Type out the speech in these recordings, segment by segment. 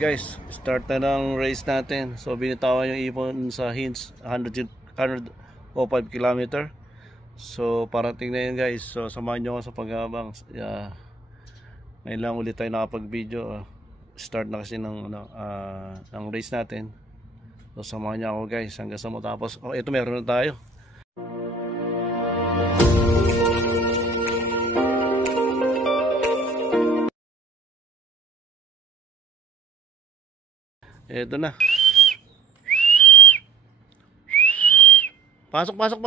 Guys, start na ng race natin. So binitawan yung ipon sa hints 105 km. So parating na yun guys. So samahan nyo ako sa pag-abang. Ngayon lang ulit tayo nakapag-video. Start na kasi ng race natin. So samahan nyo ako guys hanggang sa matapos. Oh, ito meron na tayo. Ito na. Pasok. Pasok.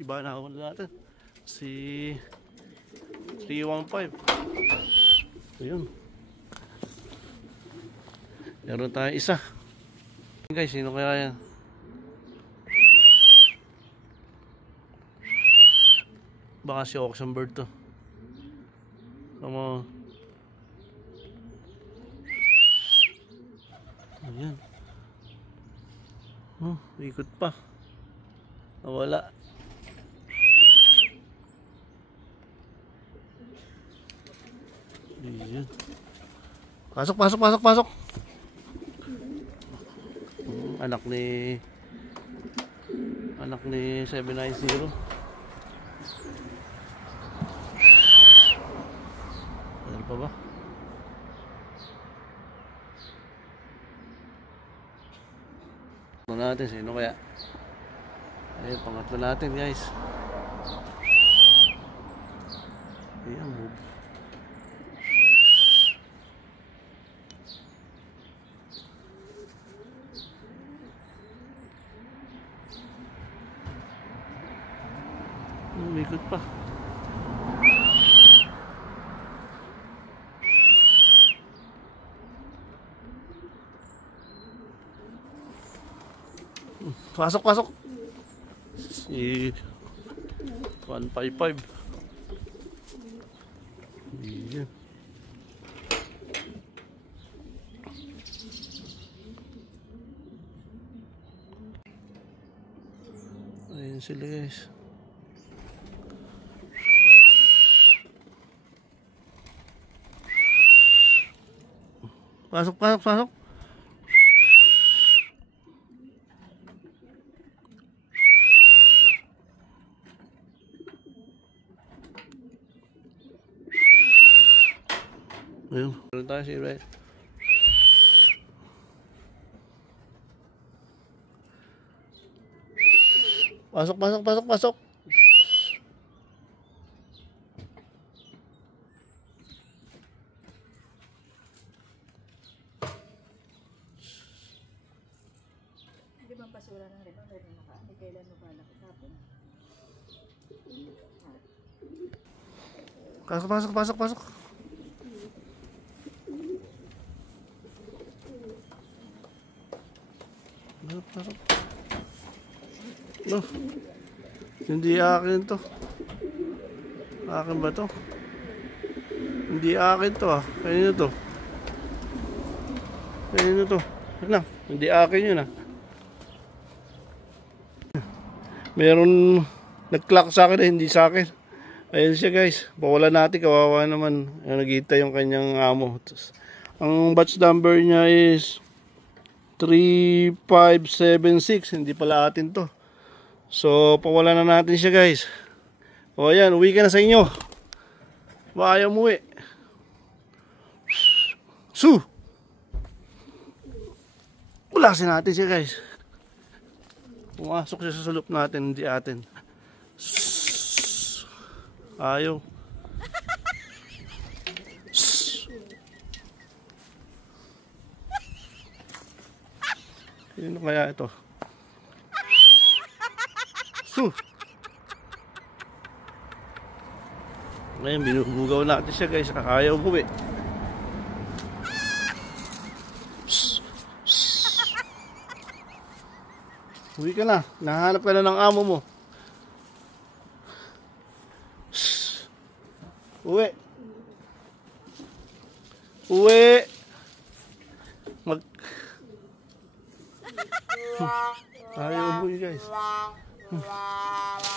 Iba na ako natin. Si 315. Ayun. Meron tayo isa. Guys, sino kaya yan? Baka si Oxenbird to. Tama. Ayan. Oh, ikot pa. Nawala. Ayan. Pasok. Anak ni 790. Ano pa ba? Ito natin, sino kaya? Ayun, pangatlo natin guys. Ayan, move. Umikot pa. Pasok. Si 155. Ayan. Ayan sila guys. Pasok. Ayun, meron tayo si Red. Pasok. Hindi bang basura ng rebang dahil hindi kailan mo balak itapon? Pasok. Pasok. No. Hindi akin to. Akin ba to? Hindi akin to ah. Kanino to? Ano? Hindi akin yun ah. Meron nag-clock sa akin na hindi sa akin. Ayun siya guys. Pawalan natin, kawawa naman. Nag-hintay yung kanyang amo. Ang batch number niya is 3576. Hindi pala atin to. So pawalan na natin siya guys. O ayan, uwi ka na sa inyo. Baka ayaw umuwi. Ulasin natin siya guys. Pumasok siya sa loop natin, hindi atin. Ayaw. Sino kaya ito? Ngayon binubugaw natin siya guys. Ayaw buwi. Uwi ka na. Nahanap ka na ng amo mo. Uwi. Uwi. guys.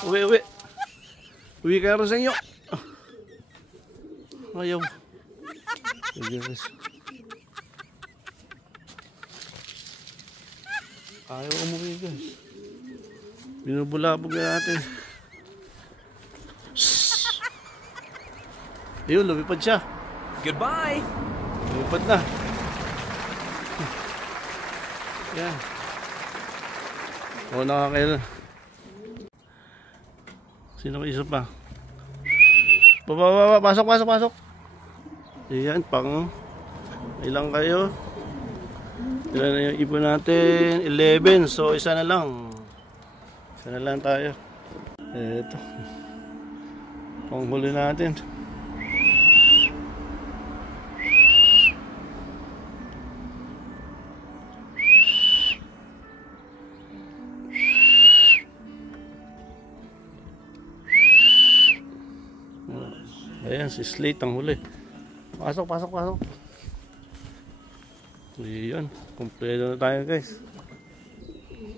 Uwi, uwi. Uwi ka rin sa inyo. Ayaw. Sige guys. Ayaw umuwi guys. Binubulabog na natin. Ayun, lumipad siya. Goodbye! Lumipad na. Yan. O, nakakailan. Sino ka isa pa? Baba, pasok, pasok, pasok. Ayan, pang ilang kayo? Ilan na yung ipon natin? 11. So, isa na lang. Isa na lang tayo. Eto. Panghuli natin. Ayan, si Slate ang huli. Pasok, pasok, pasok. Ayan, kompleto na tayo guys.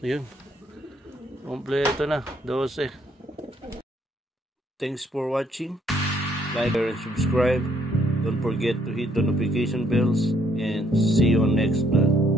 Ayan. Kompleto na, 12. Thanks for watching. Like, share, and subscribe. Don't forget to hit the notification bells. And see you on next vlog.